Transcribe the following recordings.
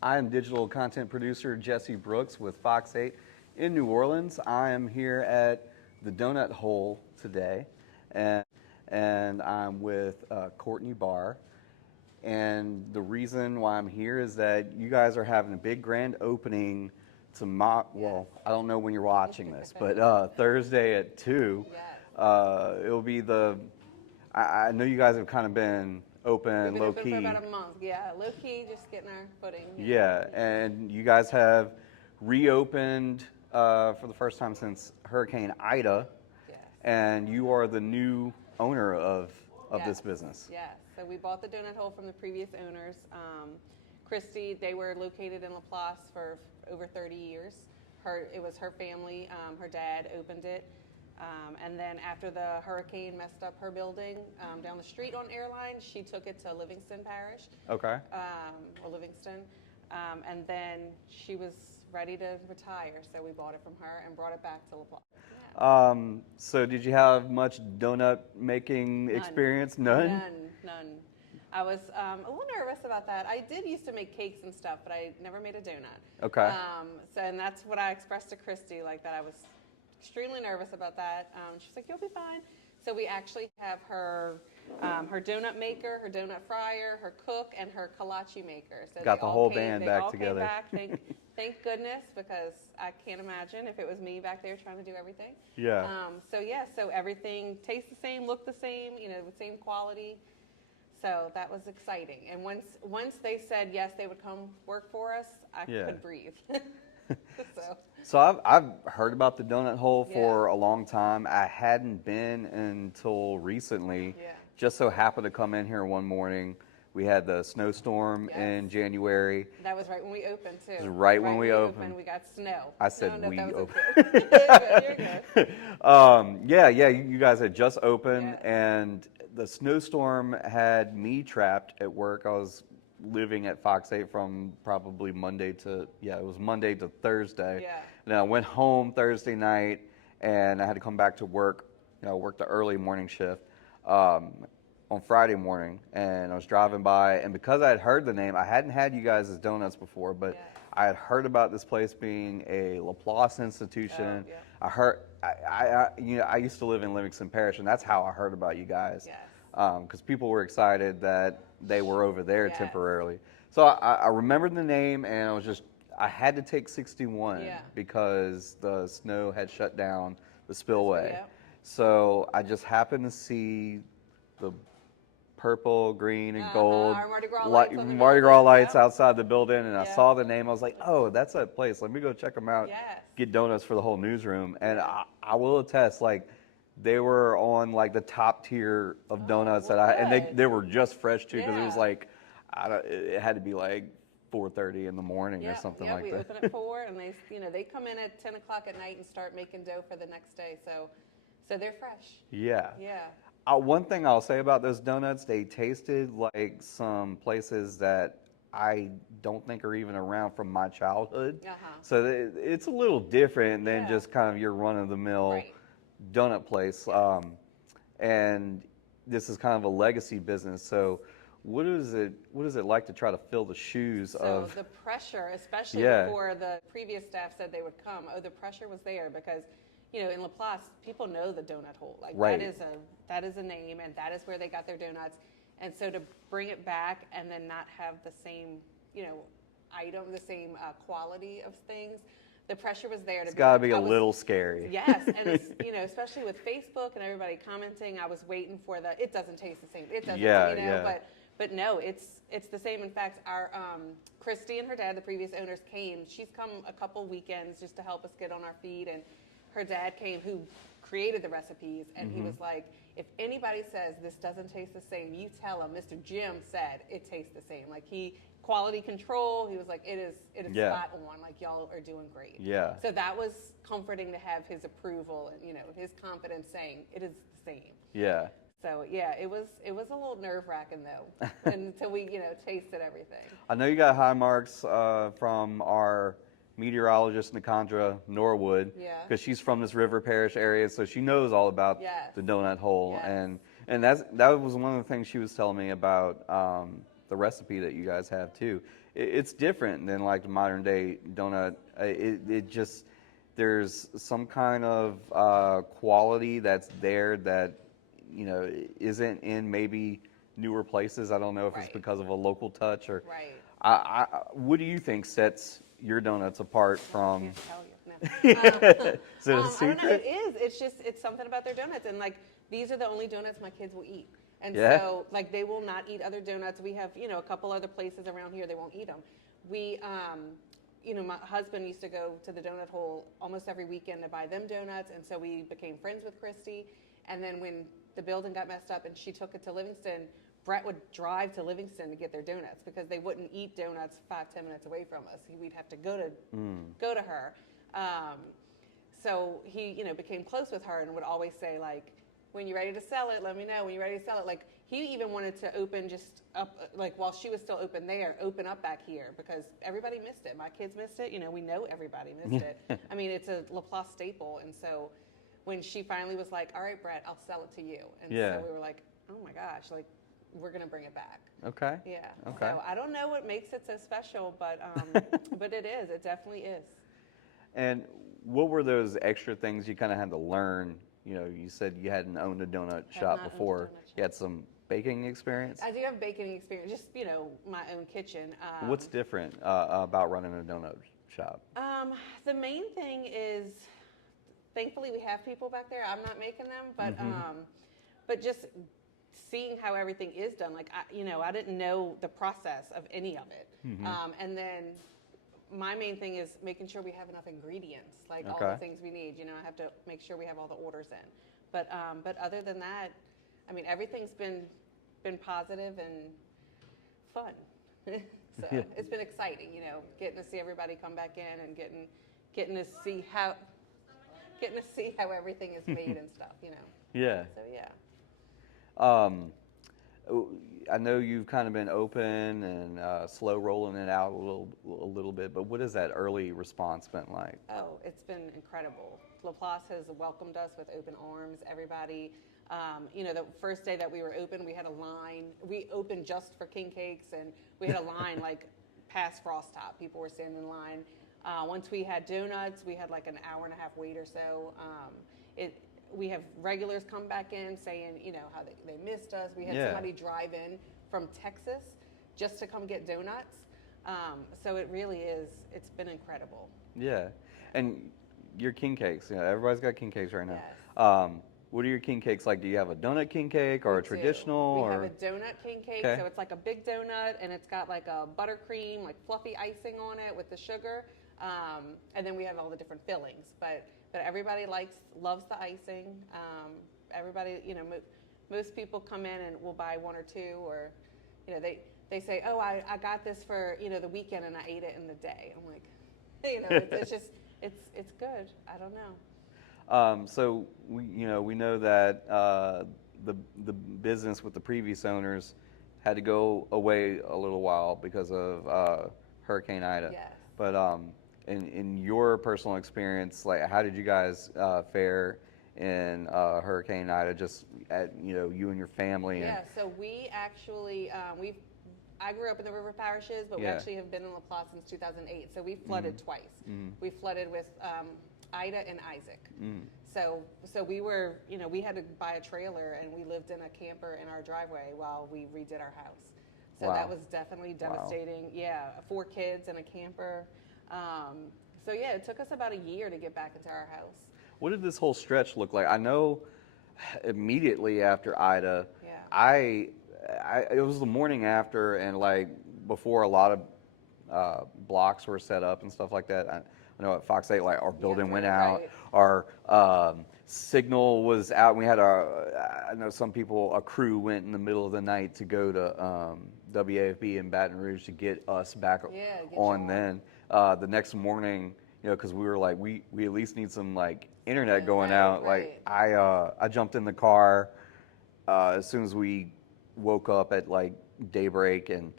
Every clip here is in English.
I am digital content producer Jesse Brooks with Fox 8 in New Orleans. I am here at the Donut Hole today, and, and I'm with Courtney Bhar. And the reason why I'm here is that you guys are having a big grand opening well, I don't know when you're watching this, but Thursday at 2. Yes. It'll be I know you guys have kind of been open We've been low open key. for about a month. Yeah, low key, just getting our footing. Yeah, and you guys have reopened for the first time since Hurricane Ida, Yes. and you are the new owner of Yes. this business. Yeah. So we bought the donut hole from the previous owners. Christy, they were located in LaPlace for over 30 years. It was her family. Her dad opened it. And then after the hurricane messed up her building down the street on Airline, she took it to Livingston Parish. Okay. Or Livingston. And then she was ready to retire, so we bought it from her and brought it back to LaPlace. Yeah. So did you have much donut making experience? None? None. I was a little nervous about that. I did used to make cakes and stuff, but I never made a donut. Okay. And that's what I expressed to Christy, like that I was extremely nervous about that. She's like, "You'll be fine." So we actually have her donut maker, her donut fryer, her cook, and her kolache maker. So Got the whole band back together. Came back. Thank goodness, because I can't imagine if it was me back there trying to do everything. Yeah. So everything tastes the same, looked the same, the same quality. So that was exciting. And once they said yes, they would come work for us, I could breathe. So I've heard about the Donut Hole for a long time. I hadn't been until recently. Yeah. Just so happened to come in here one morning. We had the snowstorm in January. That was right when we opened too. It was right when we opened. We got snow. I said no, we that was opened. Okay. You're good. You guys had just opened, and the snowstorm had me trapped at work. I was living at Fox 8 from probably Monday to Thursday. Yeah. And then I went home Thursday night, and I had to come back to work. I worked the early morning shift on Friday morning, and I was driving by, and because I had heard the name, I hadn't had you guys as donuts before, but I had heard about this place being a LaPlace institution. Oh, yeah. I heard, I used to live in Livingston Parish, and that's how I heard about you guys. Yes. Because people were excited that they were over there temporarily. So I remembered the name, and I had to take 61 because the snow had shut down the spillway. Yeah. So I just happened to see the purple, green, and gold Mardi Gras lights outside the building, and I saw the name. I was like, oh, that's that place. Let me go check them out. Yes. Get donuts for the whole newsroom. And I will attest, they were on the top tier of donuts and they were just fresh too, because it was it had to be 4:30 in the morning or something like that. We open at 4, and they come in at 10 o'clock at night and start making dough for the next day. So they're fresh. Yeah. Yeah. One thing I'll say about those donuts, they tasted like some places that I don't think are even around from my childhood. So it's a little different than just kind of your run-of-the-mill donut place. And this is kind of a legacy business. So what is it like to try to fill the shoes of... So the pressure, especially before the previous staff said they would come, the pressure was there because in LaPlace, people know the donut hole. That is a name, and that is where they got their donuts. And so to bring it back and then not have the same, item, the same quality of things, the pressure was there. It's got to be a little scary. Yes, and it's, especially with Facebook and everybody commenting, I was waiting for it doesn't taste the same. It doesn't, But no, it's the same. In fact, our Christy and her dad, the previous owners, came. She's come a couple weekends just to help us get on our feet, and her dad came, who created the recipes, and he was like, if anybody says this doesn't taste the same, you tell him Mr. Jim said it tastes the same. Quality control, he was like, it is spot on, y'all are doing great. Yeah. So that was comforting to have his approval and, his confidence saying it is the same. Yeah. So it was a little nerve-wracking though, until we, tasted everything. I know you got high marks from our meteorologist Nikandra Norwood, because she's from this River Parish area, so she knows all about the donut hole, and that was one of the things she was telling me about the recipe that you guys have too. it's different than like the modern day donut. It just, there's some kind of quality that's there that, you know, isn't in maybe newer places. I don't know if it's Right. because of a local touch or. Right. What do you think sets your donuts apart from? I can't tell you. No. Is it a I don't know. secret? It is. It's just, it's something about their donuts. And like, these are the only donuts my kids will eat. And Yeah. so, like, they will not eat other donuts. We have, you know, a couple other places around here, they won't eat them. We, you know, my husband used to go to the donut hole almost every weekend to buy them donuts. And so we became friends with Christy. And then when the building got messed up and she took it to Livingston, Brett would drive to Livingston to get their donuts because they wouldn't eat donuts 5-10 minutes away from us. We'd have to go to her. So he, you know, became close with her and would always say, like, when you're ready to sell it, let me know. When you're ready to sell it, like, he even wanted to open just up, like, while she was still open there, open up back here because everybody missed it. My kids missed it. You know, we know everybody missed it. I mean, it's a LaPlace staple. And so when she finally was like, all right, Brett, I'll sell it to you. And so we were like, oh my gosh, like, we're going to bring it back. Okay. Yeah. Okay. So I don't know what makes it so special, but but it is. It definitely is. And what were those extra things you kind of had to learn? You know, you said you hadn't owned a donut shop before. You had some baking experience? I do have baking experience, just, you know, my own kitchen. What's different about running a donut shop? The main thing is, thankfully we have people back there. I'm not making them, but just seeing how everything is done. Like, you know, I didn't know the process of any of it. And then my main thing is making sure we have enough ingredients, like all the things we need. You know, I have to make sure we have all the orders in. But other than that, I mean, everything's been positive and fun. So it's been exciting, you know, getting to see everybody come back in and getting to see how everything is made and stuff, you know. Yeah. So yeah. I know you've kind of been open and slow rolling it out a little bit, but what has that early response been like? Oh, it's been incredible. LaPlace has welcomed us with open arms. Everybody, you know, the first day that we were open, we had a line. We opened just for king cakes, and we had a line like past Frost Top. People were standing in line. Once we had donuts, we had like an hour and a half wait or so. We have regulars come back in saying, you know, how they missed us. We had somebody drive in from Texas just to come get donuts. So it really is, it's been incredible. Yeah. And your king cakes, you know, everybody's got king cakes right now. Yes. What are your king cakes like? Do you have a donut king cake or a traditional? We have a donut king cake, so it's like a big donut, and it's got like a buttercream, like fluffy icing on it with the sugar. And then we have all the different fillings, but everybody loves the icing. Everybody, you know, most people come in and will buy one or two, or, you know, they say, oh, I got this for, you know, the weekend and I ate it in the day. I'm like, you know, it's just, it's good. I don't know. So we know that the business with the previous owners had to go away a little while because of Hurricane Ida. Yes. But in your personal experience, like, how did you guys fare in Hurricane Ida? Just at, you know, you and your family. Yeah. So we actually I grew up in the river parishes, but we actually have been in LaPlace since 2008. So we flooded twice. We flooded with Ida and Isaac. So we were, you know, we had to buy a trailer and we lived in a camper in our driveway while we redid our house. So that was definitely devastating. Wow. Yeah, 4 kids and a camper. So yeah, it took us about a year to get back into our house. What did this whole stretch look like? I know immediately after Ida, it was the morning after, and like before a lot of blocks were set up and stuff like that. I know at Fox 8, like, our building went out, our signal was out. We had I know some people, a crew went in the middle of the night to go to WAFB in Baton Rouge to get us back on then. The next morning, you know, because we were like, we at least need some like internet going out. Like, I jumped in the car as soon as we woke up at like daybreak and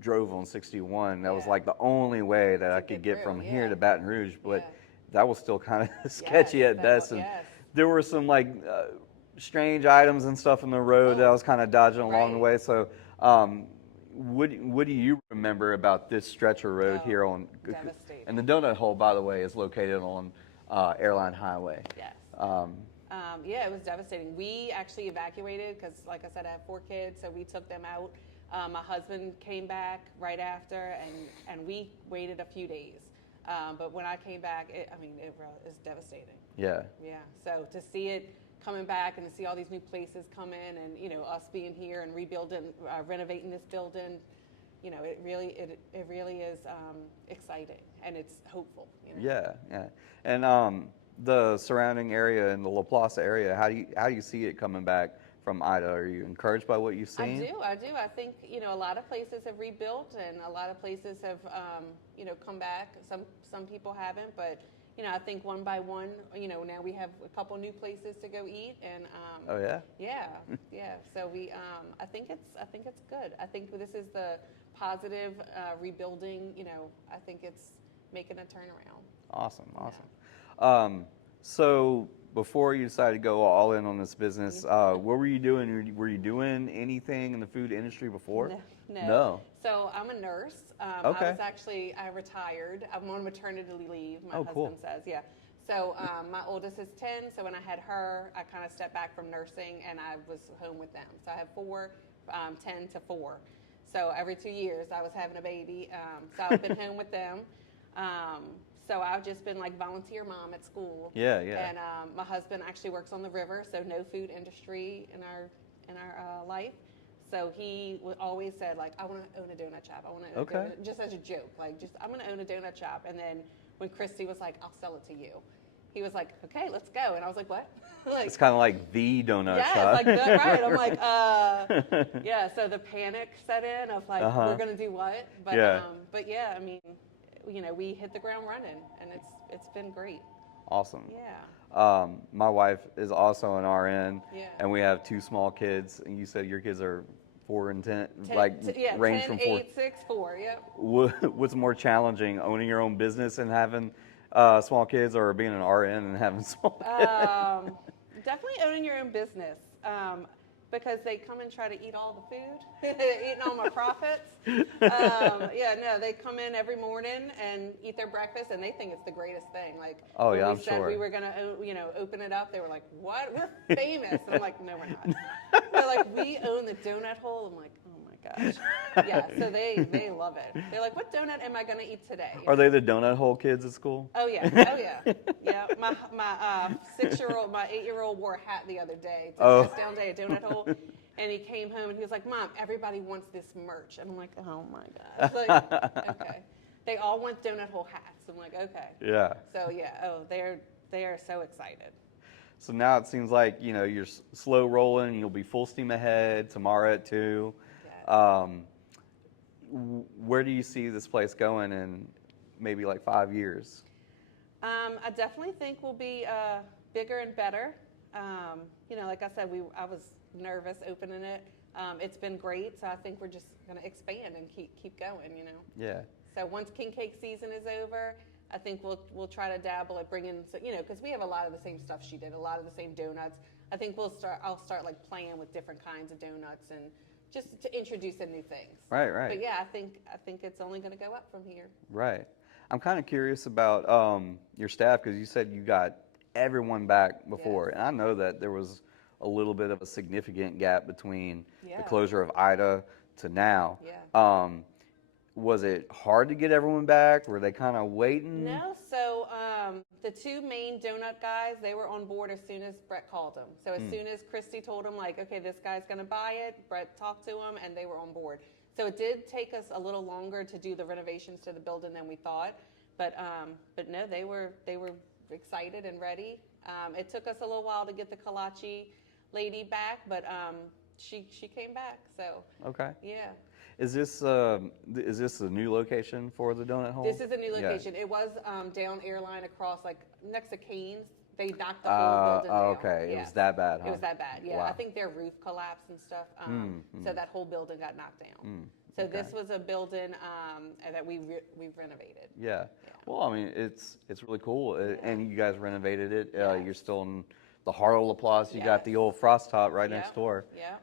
drove on 61. That was like the only way that I could get from here to Baton Rouge, but that was still kind of sketchy at best. And there were some like strange items and stuff in the road that I was kind of dodging along the way. So what do you remember about this stretch of road here on? Devastating. And the donut hole, by the way, is located on Airline Highway. Yes. Yeah, it was devastating. We actually evacuated because, like I said, I have 4 kids, so we took them out. My husband came back right after, and we waited a few days. But when I came back, it was devastating. Yeah. Yeah. So to see it coming back and to see all these new places come in, and us being here and rebuilding, renovating this building, it really is exciting, and it's hopeful. Yeah, yeah. And the surrounding area in the LaPlace area, how do you see it coming back from Ida? Are you encouraged by what you've seen? I do. I think a lot of places have rebuilt, and a lot of places have come back. Some people haven't, but I think one by one, now we have a couple new places to go eat, and oh yeah. Yeah. So I think it's good. I think this is the positive rebuilding. I think it's making a turnaround. Awesome. Yeah. So before you decided to go all in on this business, what were you doing? Were you doing anything in the food industry before? No. So I'm a nurse. Okay. I retired. I'm on maternity leave, my husband cool. says, yeah. So my oldest is 10, so when I had her, I kind of stepped back from nursing, and I was home with them. So I have 4, 10 to 4. So every 2 years, I was having a baby. So I've been home with them. So I've just been like volunteer mom at school. Yeah. And my husband actually works on the river, so no food industry in our life. So he always said, like, I want to own a donut shop. I want to own a donut, just as a joke, like, I'm going to own a donut shop. And then when Christy was like, I'll sell it to you, he was like, okay, let's go. And I was like, what? Like, it's kind of like the donut shop. Yeah, it's like that, right. I'm like, yeah. So the panic set in of like, we're going to do what? But yeah, I mean, we hit the ground running, and it's been great. Awesome. Yeah. My wife is also an RN, Yeah. and we have 2 small kids. And you said your kids are 4 and 10, range 10, from 4. 8, 6, 4. Yep. What's more challenging, owning your own business and having small kids, or being an RN and having small kids? Definitely owning your own business. Because they come and try to eat all the food, eating all my profits. They come in every morning and eat their breakfast, and they think it's the greatest thing. Like, when we said we were gonna, open it up, they were like, "What? We're famous!" And I'm like, "No, we're not." They're like, "We own the donut hole." I'm like, "Oh my gosh!" Yeah, so they love it. They're like, "What donut am I gonna eat today?" Are they the donut hole kids at school? Oh yeah. Yeah. My 6-year-old, my 8-year-old wore a hat the other day to dress down day at Donut Hole, and he came home and he was like, "Mom, everybody wants this merch," and I'm like, "Oh my gosh!" Like, okay, they all want Donut Hole hats. I'm like, okay. Yeah. So they are so excited. So now it seems like you're slow rolling. You'll be full steam ahead tomorrow at 2. Yeah. Where do you see this place going in maybe like 5 years? I definitely think we'll be bigger and better. Like I said, I was nervous opening it. It's been great, so I think we're just going to expand and keep going. Yeah. So once king cake season is over, I think we'll try to dabble at bringing, because we have a lot of the same stuff she did, a lot of the same donuts. I think I'll start like playing with different kinds of donuts and just to introduce in new things. Right. But yeah, I think it's only going to go up from here. Right. I'm kind of curious about your staff, because you said you got everyone back before, and I know that there was a little bit of a significant gap between the closure of Ida to now. Yeah. Was it hard to get everyone back? Were they kind of waiting? No. So the 2 main donut guys, they were on board as soon as Brett called them. So as soon as Christy told them, like, okay, this guy's going to buy it, Brett talked to him, and they were on board. So it did take us a little longer to do the renovations to the building than we thought, but no, they were excited and ready. It took us a little while to get the kolache lady back, but she came back. So okay, yeah. Is this a new location for the Donut Hole? This is a new location. Yeah. It was down Airline across, like next to Cane's. They knocked the whole building down. Okay, yeah. It was that bad, huh? It was that bad, yeah. Wow. I think their roof collapsed and stuff, so that whole building got knocked down. So okay. This was a building that we've renovated. Yeah. Well, I mean, it's really cool, and you guys renovated it. You're still in the heart of LaPlace. You got the old frost top right next door. Yeah.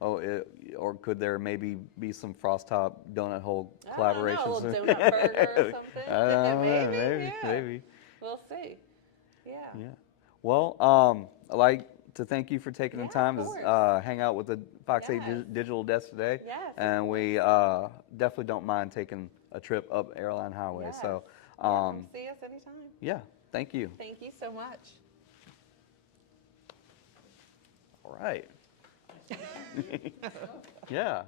or could there maybe be some Frost Top Donut Hole I don't know, collaborations? a little donut burger or something. I don't know, Maybe, yeah. maybe. We'll see. Yeah. Yeah. Well, I'd like to thank you for taking the Yeah, time of to course. hang out with the Fox 8 Yes. Digital Desk today. Yes, of And we definitely don't mind taking a trip up Airline Highway. Yes. So, Yeah, come see us anytime. yeah, thank you. Thank you so much. All right. Yeah.